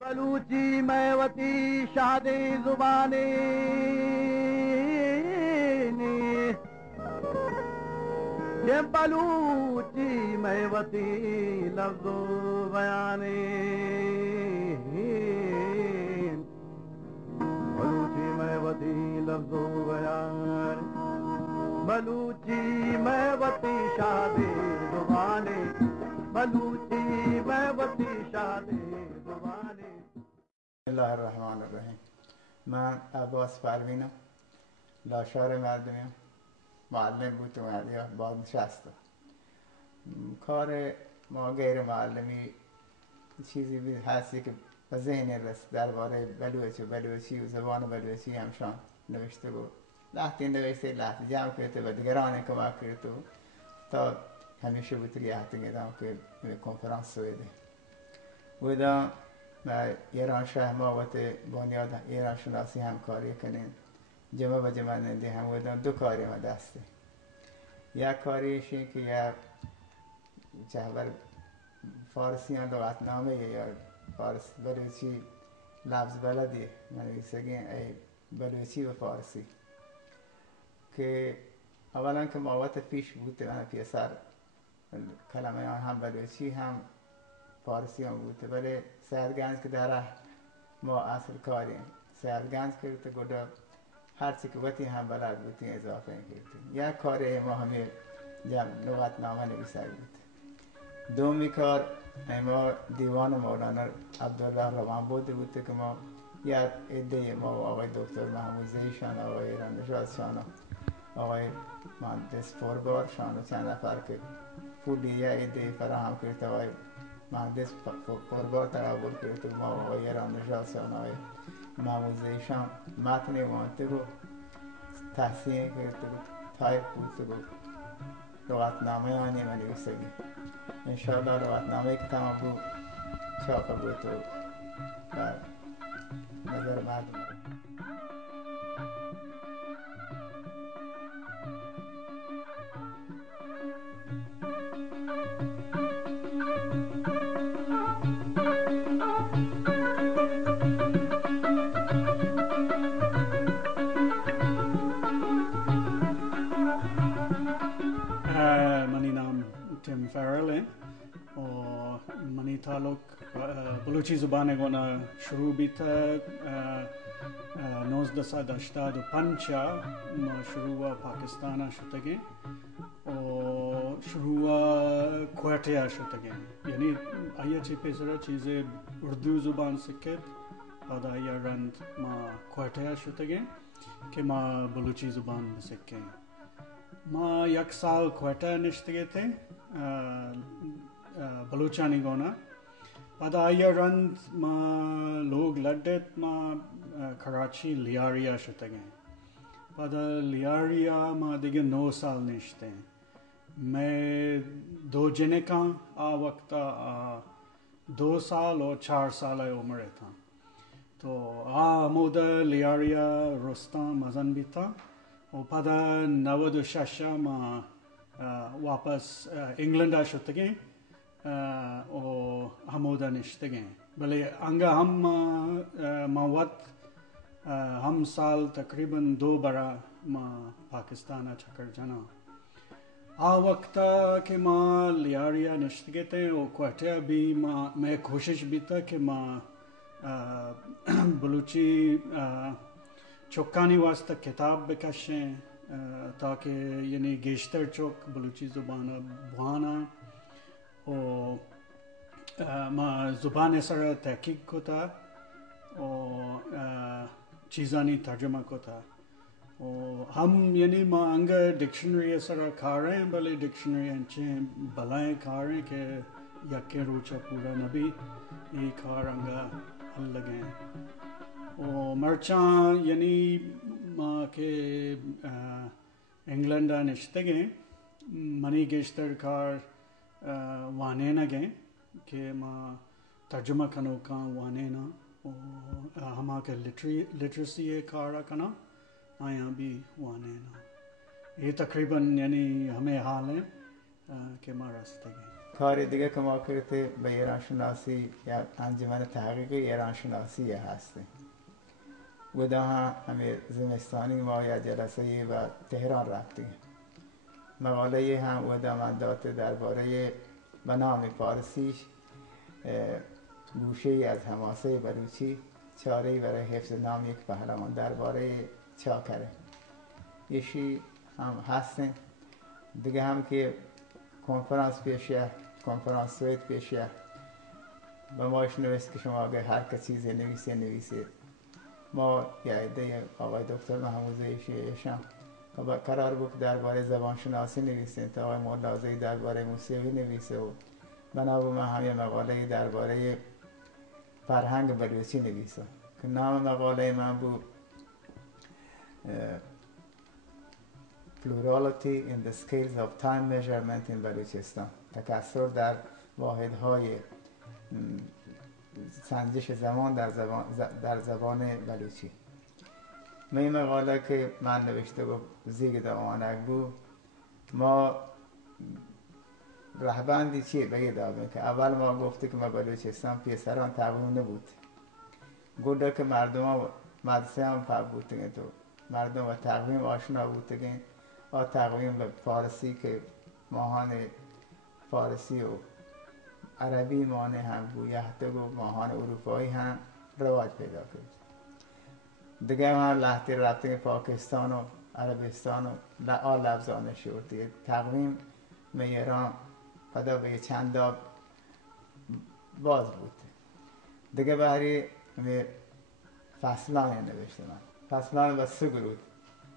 بلوچی میوتی شاد زبانے یہ بلوچی میوتی لفظ و بیانے بلوچی میوتی لفظ و بیان بلوچی میوتی شاد زبانے بلوچی میوتی شاد زبانے. بسم الله الرحمن الرحیم. من عباس پروینم، لاشار مردمیم، معلم بودم یا بازنشستم. کار ما غیر معلمی چیزی بھی هستی که به ذهن رسید درباره بلوچی و زبان بلوچی همشان نوشته بود. لحظه نوشته لحظه جمع کرده و دیگران کمک کرده تا همیشه بود ریاحت گیدم که کنفرانس سویده بودم و ایران شهر ما وقت بنیاد ایران شناسی همکاری کنیم جمع و جمع ننده هم بودم. دو کاری ما دسته، یک کاریش این که یک جهبر فارسیان لغتنامه یا فارس بلوچی لفظ بلدی نویسگین ای بلوچی و فارسی که اولا که ما وقت پیش بوده من پیسر کلمه هم بلوچی هم فارسی هم بوده ولی سرگنج که داره ما اصل کاریم سرگنج کرده گوده هرچی که وقتی هم بلد بودیم اضافه کرده. یک کاری ما همه لغتنامه نویسه بود. دومی کار ما دیوان مولانا عبدالله روان بوده بوده که ما یک عده ما و آقای دکتر محمود زیشان آقای ایران نژاد شان آقای مهندس فوربار شان و چند نفر که پولی یک عده فراهم کرده آقای مهندس فوربار تقبل کرده ما و آقای ایران نژاد شان آقای محمود زیشان متن وانته رو تحسین کرده بود تایپ بوده بود لغتنامه آنی من نویسگی انشاءالله لغتنامه که تمام بود چاپ بود و نظر مردم منی نام ٹیم فیرل ہے اور منی تعلق بلوچی زبان گونا شروع بھی تھا 1985 ما شروع پاکستان شتگیں اور شروع کوئٹہ شتگیں یعنی آیا چی پیسرا چیزیں اردو زبان سکت بعد آیا رند ما کوئٹہ شتگیں کہ ما بلوچی زبان سکیں. ما یک سال کوئٹہ نشتگے تھے بلوچانی گونا بعد آیا رند ما لوگ لڈت ما کراچی لیاریا شتگیں بعد لیاریا ما دیگه 9 سال نشتے میں 2 جنکاں آ وقتا 2 سال اور 4 سال عمر تھا تو مودہ لیاریا رستم مزن بھی تھا و بعد 96 ما واپس انگلند شتگیں و همودا نشتگیں بلے انگا ہم موت ہم سال تقریباً 2 برا ما پاکستان چکر جنا آ وقتا کہ ما لیاریا نشتگے تھے و کوئٹہ بھی میں کوشش بھی تھا کہ ما بلوچی چوکانی واسطہ کتاب بکشیں تاکہ یعنی گیشتر چوک بلوچی زبان بوانا و ما زبان سر تحقیق کو تھا و چیزانی ترجمہ کو تھا و ہم یعنی ما انگا ڈکشنری سر کھا رہے ہیں بلے ڈکشنری انچیں بلائیں کھا رہے ہیں کہ یکے روچہ پورا نبی یہ کھار انگا حل لگیں و مرچاں یعنی ما کے انگلنڈ نشتگیں منی گیشتر کار وانے نہ گئیں کہ ما ترجمہ کنو کاں وانے نہ ہما کے لٹریسی کارا کنا آیاں بھی وانے نہ یہ تقریباً یعنی ہمیں حال ہیں کہ ما رستگیں. کار دیگه که ما کرده به ایران شناسی یا انجمن تحقیق ایران شناسی هسته و ده همه زمستانی ما یا جلسه و تهران رفتیم. مقاله هم و ده من داده درباره به نام فارسیش گوشه ای از حماسه بلوچی، چاره‌ای برای حفظ نام یک پهلوان درباره چاکره یشی هم هستن. دیگه هم که کنفرانس پیشه، کنفرانس سویت پیشه و ماش نوشت که شما اگر هر کسی نویسید. ما یه عده آقای دکتر محمود ایشم قرار بود درباره زبان شناسی نویسیم تا آقای مولازی درباره موسیقی نویسه و بنابراین من هم یه مقاله درباره فرهنگ بلوچی نویسم که نام مقاله من بود Plurality in the Scales of Time Measurement in Balochistan، تکثر در واحدهای سنجش زمان در زبان بلوچی. این مقاله که من نوشته بود زیگ دوانک بود. ما رهبندی چیه بگید که اول ما گفته که ما بلوچستان پیسران تقویم نبود، گوده که مردم مدرسه هم پر بودتگن تو مردم و تقویم آشنا بودتگن و تقویم به فارسی که ماهان فارسی و عربی مانه هم بود یا حتی ماهان اروپایی هم رواج پیدا کرد. دیگه هم لحظه رفتن پاکستان و عربستان و آل لفظانه شورتی تقویم میران پدا به چند باز بود. دیگه بحری فصلان نوشته من. فصلان به 3 گروه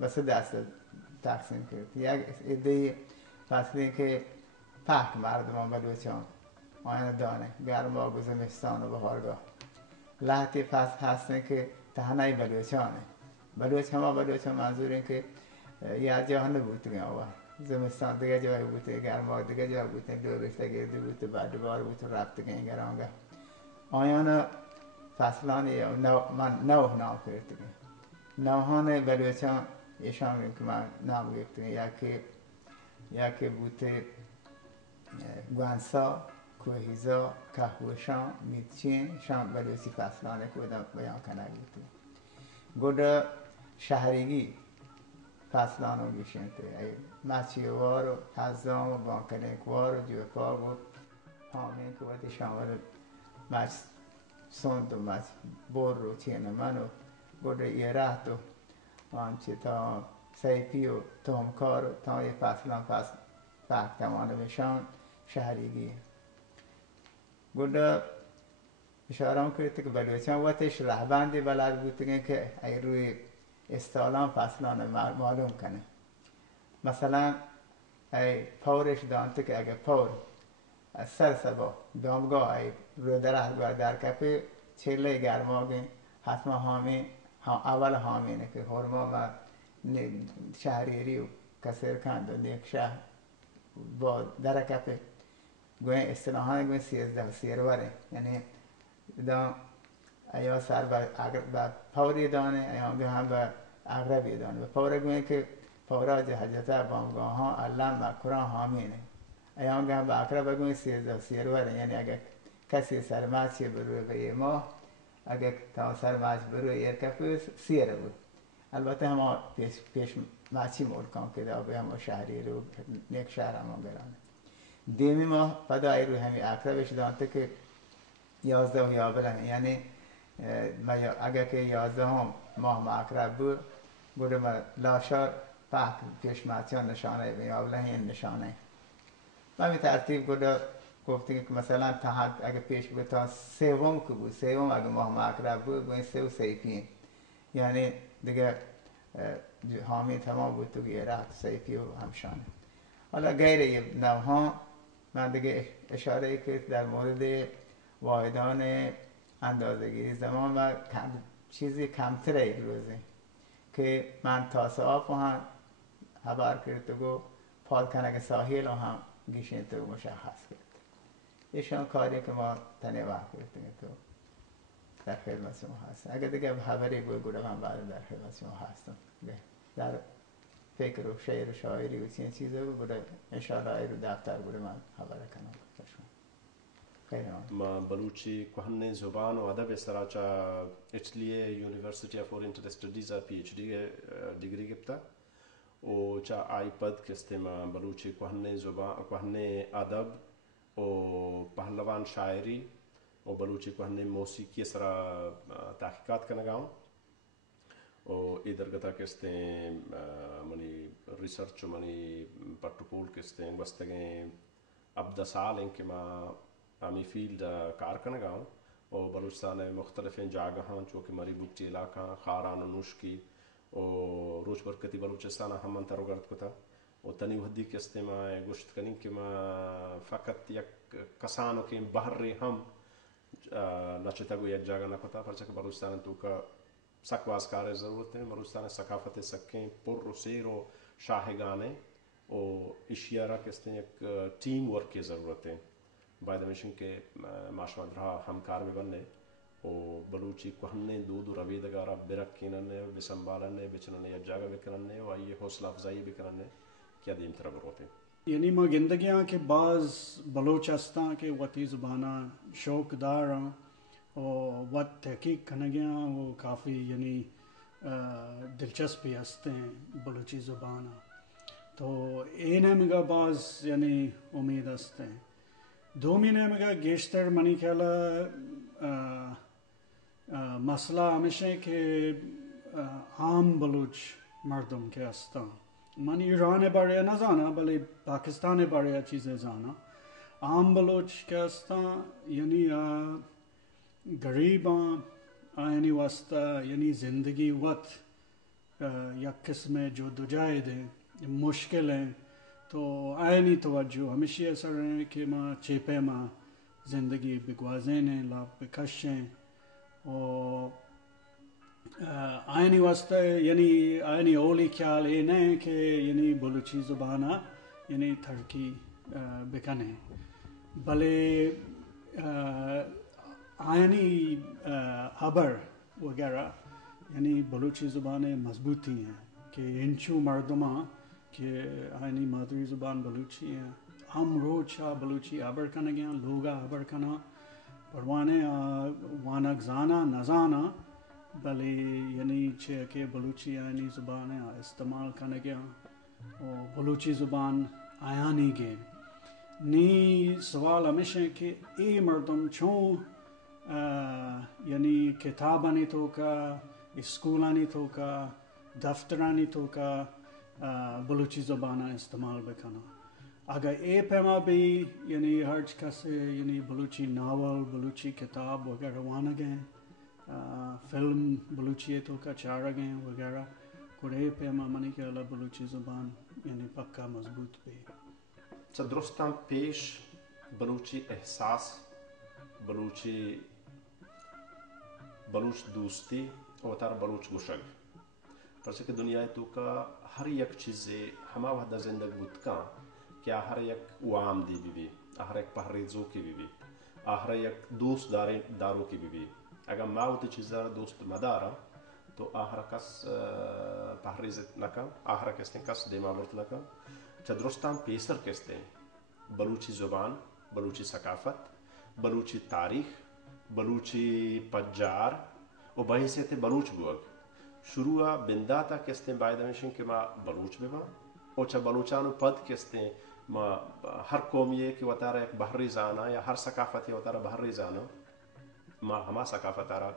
به 3 دسته تقسیم کرد. یک ایده فصلی که پاک مردمان بلوچان آینه دانه گرما و زمستان و بهارگاه. لحظه فصل هستن که تهنه بلوچانه. بلوچ همه بلوچان منظور این که یه جا نبود دیگه آور. زمستان دیگه جای بوده، گرما دیگه جای بوده، دو رشته گردی بوده، بعد بار بوده رفت دیگه این گرانگاه. آیان فصلانی من 9 نام کرد دیگه. نوهان بلوچان ایشان که من نام گرفتم یکی بوده گوانسا، کوهیزا، کهوشان، میتچین، شان بلوچی فصلانه که بودم بیان کنه بوده. گوده شهریگی فصلانو بیشنته مچیوار و حزام و بانکنکوار و جوپاگ و پامین که باید شامل مچ سند و مچ بر و چینمن و گوده ایرهت و آنچه تا سیپی و تومکار و تا یه فصلان فقط تمانه بشان شهریگی. گوده اشاره هم کرده که بلوچان وقتش رهبندی بلد بودن که ای روی استعلام فصلان معلوم کنه. مثلا ای پورش دانته که اگه پور از سر سبا دامگاه ای رو درخت در کپی چله گرماگه حتما حامی اول حامینه که هرما و شهریری و کسر کند و نیک شهر با در کپی گوه اصطلاحانه گوه 13 سیروره یعنی دا ایا سر با پوری دانه ایا هم با اغربی دانه و پوره گوه که پورا جهجتا بامگاه ها علم و قرآن حامینه ایا هم با اغرب گوه 13 سیروره یعنی اگر کسی سر ماچی بروی به یه ماه اگر تا سر ماچ بروی یه کپی سیره بود. البته همه پیش ماچی مولکان که دا به همه شهری رو نیک شهر همه برانه. دیمی ماه پدا ای روی همی اغربش دانته که 11 یابله یعنی اگر که 11 ماه اقرب بود گوده ما لاشار پاک پیش ماتیان نشانه یابله این نشانه و می ترتیب گوده گفتی که مثلا تا اگر پیش بود تا 3 که بود 3 اگر ماه اقرب بود گوید 3 و 3 یعنی دیگه حامی تمام بود تو گیرات 3 و همشانه. حالا غیر نوها من دیگه اشاره کرد در مورد واحدان اندازه‌گیری زمان و چیزی کمتر یک روزه که من تا صاحب هم خبر کرد و پادکنک ساحل هم گیشین تو مشخص کرد. ایشان کاری که ما تنوع کردیم تو در خدمت شما هستم. اگر دیگه خبری گوده من بعد در خدمت شما هستم. در فکر و شعر و شاعری و چیزی بوده انشاءالله ای رو دفتر بوده من خبر کنم. بلوچی کوہنے زبان و ادب سراچا Italy university of oriental studies P H D degree گپتا او چا آئی پد کستے ما بلوچی کوہنے زبان کوہنے ادب او پہلوان شاعری او بلوچی کوہنے موسیقی سرا تحقیقات کنگاؤں او ادھر گتا کستے منی ریسرچ منی پٹپول کستے وستگیں اب 10 سال ان کے ما امی فیلڈ کار کنگاؤں او بلوچستان مختلف جاگہاں چونکہ مری بکچی علاقہ خاران و نوشکی او روچ برکتی بلوچستان ہم انتر گرد کتا او تنی ودی کستے ما گوشت کنی کہ ما فقط یک کسانو کے بہر ہم نچتا گو یک جاگہ نہ کتا پرچہ کہ بلوچستان تو کا سک واسکار ضرورت ہے بلوچستان ثقافت سکیں پر و سیر و شاہگانے او اشیارہ کستے ایک ٹیم ورک کی ضرورت ہے باید ہمیشن کے ماشاءاللہ رہا ہمکار میں بننے او بلوچی کوہنے دودھ رویدگارہ برک کیننے بسنبالنے بچننے یا جاگہ بکرنے و آئیے حوصلہ افزائی بکرنے کیا دیم طرح بروتے یعنی ما گندگیاں کے بعض بلوچستان کے وطی زبانہ شوق داراں اور وقت تحقیق کنگیاں وہ کافی یعنی دلچسپی ہستے ہیں بلوچی زبانہ تو اینے مگا بعض یعنی امید ہستے ہیں دو مہینے مگا گیشتر منی خیالہ مسئلہ ہمیشہ کہ عام بلوچ مردم کے ہستاں من ایران بارے نہ جانا بلے پاکستان بارے چیزیں جانا عام بلوچ کے ہستاں یعنی غریباں آئینی واسطہ یعنی زندگی وقت یک قسم جو دجائد ہیں مشکل ہیں تو آئینی توجہ ہمیشہ ایسا رہے کہ ماں چیپے ماں زندگی بگوازین ہیں لاپ بکشیں اور آئینی واسطہ یعنی آئینی اولی خیال یہ نہیں کہ یعنی بلوچی زبانہ یعنی ترکی بکنے بلے آئینی ابر وغیرہ یعنی بلوچی زبانیں مضبوطی ہیں کہ انچو مردمہ کہ آئینی مادری زبان بلوچی ہیں ہم روچا بلوچی ابر کنگیاں لوگا ابر کنا پروانے وانک زانا نزانا بلے یعنی چھے کہ بلوچی آئینی زبانیں استعمال کنگیاں اور بلوچی زبان آیانی گے نی سوال ہمیشہ کہ ای مردم چون یعنی کتابانی تو کا اسکولانی تو کا دفترانی تو کا بلوچی زبانہ استعمال بکنا اگر اے پیما بھی یعنی ہر کسے یعنی بلوچی ناول بلوچی کتاب وغیرہ وانا گئے فلم بلوچی تو کا چارہ گئے وغیرہ کوڑے پیما منی کہ اللہ بلوچی زبان یعنی پکا مضبوط بھی درستان پیش بلوچی احساس بلوچی بلوچ دوستی اور تار بلوچ گشگ پرچہ کہ دنیا تو کا ہر یک چیزیں ہما وحدہ زندگ بود کا کیا ہر یک وام دی بھی ہر یک پہریزوں کی بھی ہر یک دوست داروں کی بھی اگر ما وہ چیزیں دوست مدارا تو آہر کس پہریزت نکا آہر کس نے کس دیما برت نکا چدرستان پیسر کستے بلوچی زبان بلوچی ثقافت بلوچی تاریخ بلوچی پجار و بحیثیت بلوچ بوگ شروع بندا تا کستے باید ہمیشن کہ ما بلوچ بما اوچا بلوچانو پد کستے ما ہر قومیے کہ وطارہ ایک بحری زانا یا ہر ثقافت وطارہ بحری زانا ما ہما ثقافت آرہ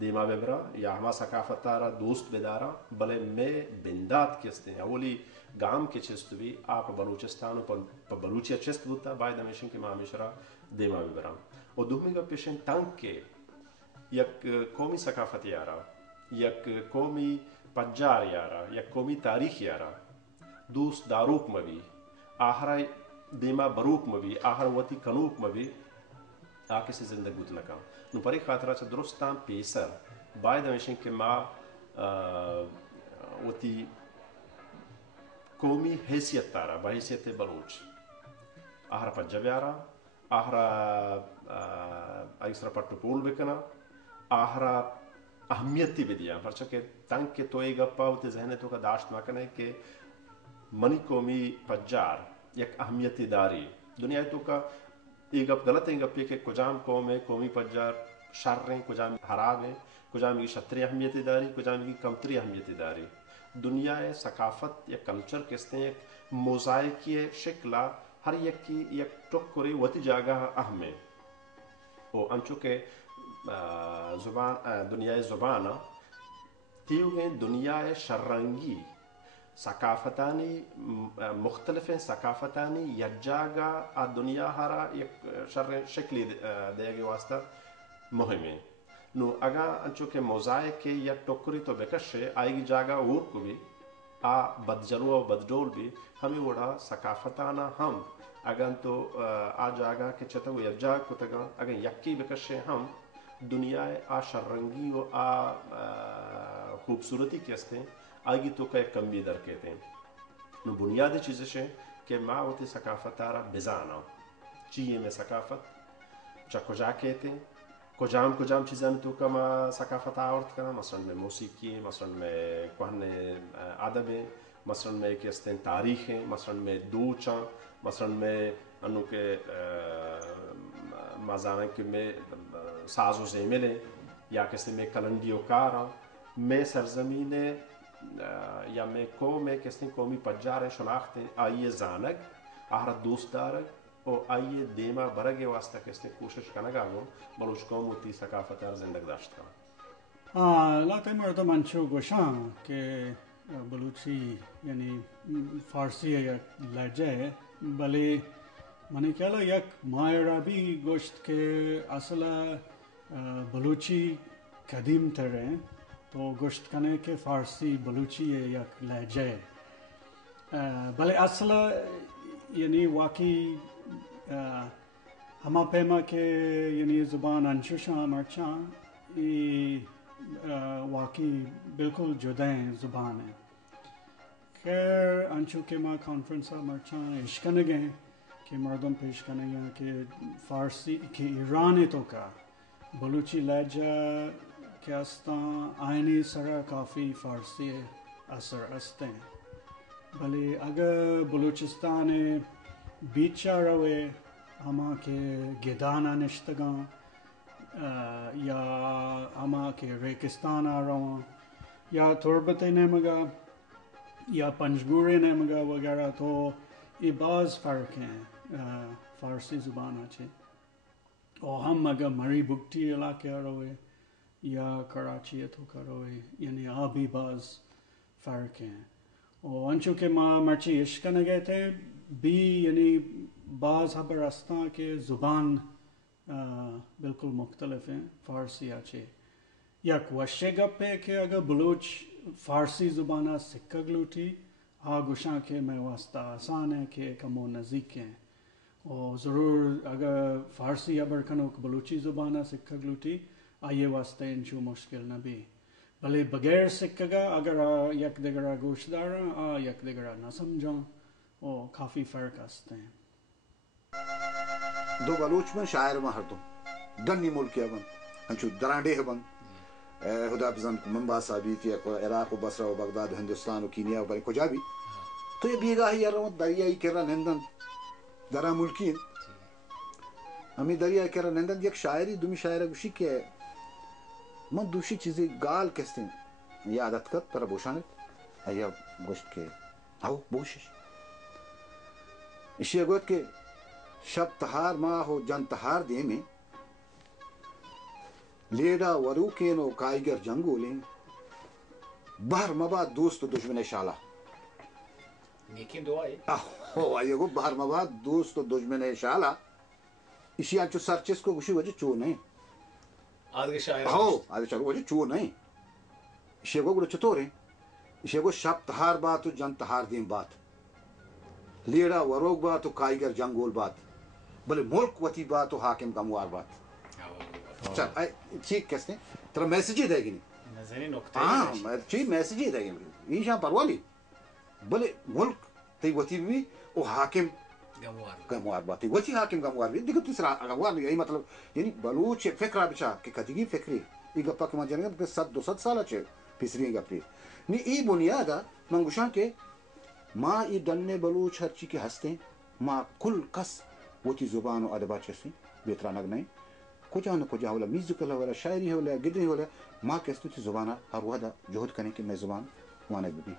دیما ببرا یا ہما ثقافت آرہ دوست بدارا بلے میں بندات کستے ہیں اولی گام کے چست بھی آپ بلوچستان پا بلوچیا چست بودتا باید ہمیشن کہ ما ہمیشرا دیما ببرا اور دومی کا پیشن تنگ کے یک قومی ثقافت یارا یک قومی پجار یارا یک قومی تاریخ یارا دوست داروک مبی آہر دیما بروک مبی آہر وطی کنوک مبی آکے سے زندگ بود نکا نو پری خاطرہ چا درستان پیسر باید ہمیشن کہ ما وطی قومی حیثیت تارا بحیثیت بلوچ آہر پجا بیارا آہر ایسرا پٹو پول بکنا آہر اہمیتی بھی دیا پرچہ کہ تنگ کے تو ایک گپا ہوتے ذہنے تو کا داشت مکنے کہ منی قومی پجار یک اہمیتی داری دنیا تو کا ایک گپ غلط ہے گپ کہ کجام قوم ہے قومی پجار شر ہیں کجام حرام ہے کجام کی شطری اہمیت داری کجام کی کمتری اہمیت داری دنیا ثقافت یا کلچر کہتے ہیں موزائکی شکلا ہر یک کی یک ٹکری وتی جاگہ اہم ہے وہ انچو کہ زبان دنیا زبان تیو گئے دنیا شرنگی ثقافتانی مختلف ثقافتانی یجاگا آ دنیا ہرا یک شر شکلی دے گے واسطہ مہم ہے نو اگا انچو کہ موزائک کے یا ٹوکری تو بکشے آئے گی جاگا اور کو بھی آ بدجلو و بدڈول بھی ہمیں وڑا ثقافتانا ہم اگر تو آ جاگا کہ چتا وہ یجاگ کو تگا اگر یکی بکشے ہم دنیا آ شرنگی و آ خوبصورتی کہتے ہیں آگی تو کا ایک کمی در کہتے ہیں نو بنیادی چیزیں ہیں کہ ما ہوتی ثقافت آرہ بزانا چیئے میں ثقافت چا کجا کہتے ہیں کجام چیزیں تو کا ما ثقافت آورت کرنا مثلا میں موسیقی مثلا میں کوہنے ادب مثلا میں کہتے ہیں تاریخ مثلا میں دوچاں مثلا میں انو کے مازانا کہ میں ساز و زیمل یا کسی میں کلنڈی و کارا میں سرزمین یا میں قوم کسی قومی پجار شناخت آئیے زانگ آہر دوست دارگ اور آئیے دیما برگے واسطہ کسی کوشش کنگا گو بلوچ قوم ہوتی ثقافت زندگ داشت ہاں لاتے مردم انچو گوشاں کہ بلوچی یعنی فارسی یا لہجہ ہے بلے منی کہلا یک مائرہ بھی گوشت کے اصلا بلوچی قدیم تر ہیں تو گوشت کنے کے فارسی بلوچی ہے یک لہجہ ہے بلے اصلا یعنی واقعی ہما پیما کے یعنی زبان انشوشاں مرچاں واقعی بالکل جدا ہیں زبان ہیں خیر انچو کے ماں کانفرنس مرچاں اشکن گئے کہ مردم پیش کرنے گئے کہ فارسی کہ ایران تو کا بلوچی لہجہ کے استاں آئینی سرا کافی فارسی اثر استے ہیں بلے اگر بلوچستان بیچا روے ہما کے گدانا نشتگاں یا ہما کے ریکستان آ رہا یا تربت نمگا یا پنجگورے نمگا وغیرہ تو یہ بعض فرق ہیں فارسی زبان اچھے اور ہم اگر مری بگٹی علاقے روے یا کراچی تو کروے یعنی آبی بعض فرق ہیں اور انچو کہ ماں مرچی عشقن گئے تھے بھی یعنی بعض خبر استاں کے زبان بالکل مختلف ہیں فارسی اچھے یا کوشے گپ ہے کہ اگر بلوچ فارسی زبانہ سکہ گلوٹی آگوشاں کے میں واسطہ آسان ہے کہ کمو نزدیک ہیں اور ضرور اگر فارسی ابر کنوک بلوچی زبانہ سکہ گلوٹی آئیے واسطہ انچو مشکل نہ بھی بھلے بغیر سکہ گا اگر یک دگرہ گوش دارا یک دگرہ نہ سمجھاں اور کافی فرق آستے ہیں دو بلوچ میں شاعر میں ہردم دنی ملکی ابن انچو درانڈے ابن خدا بزن منبع ثابت یا عراق و بصرہ و بغداد و ہندوستان و کینیا و بری کجا بھی تو یہ بیگاہی یارون دریائی کرا نندن درہ ملکین ہمیں دریائی کرا نندن یک شاعری دومی شاعرہ گوشی کہ من دوشی چیزی گال کستے ہیں یا عادت کت پر بوشانت یا گوشت کے آو بوشش اسی گوشت کہ شب تہار ماہ ہو جن تہار دے میں لیڈا وروکین و کائیگر جنگو لیں بہر مباد دوست و دشمن شالہ نیکی دعائی آئیے گو بہر مباد دوست و دشمن شالہ اسی آنچو سرچس کو گوشی وجہ چو نہیں آدھے شاعر آدھے چاہو وجہ چو نہیں اسی گو گوڑا چطور ہیں اسی گو شب تہار بات و جن تہار دیں بات لیڈا وروک بات و کائیگر جنگول بات بلے ملک وطی بات و حاکم کموار بات چل ٹھیک کہتے ہیں ترہ میسیج ہی دے گی نہیں نظری نکتہ ہاں چیز میسیج ہی دے گی یہ شاہ پروالی بلے ملک تی وطی بھی او حاکم کموار بات ہے وطی حاکم کموار بھی دیکھو تیسرا کموار نہیں یہی مطلب یعنی بلوچ فکرہ بچا کہ کدگی فکری یہ گپا کہ من جانگا کہ 100-200 سالہ چھے پیسری گپی نہیں ای بنیادہ منگوشاں کہ ماں ای دن بلوچ ہر چی کے ہستے ہیں ماں کل کس وہ چیز زبان و ادبات چسی بہتر نگنائیں کجا نہ کجا ہولا میوزیکل ہولا شاعری ہولا گدری ہولا ماں کہتے تھی زبانہ ہر وحدہ جہد کرنے کی میں زبان وانا بھی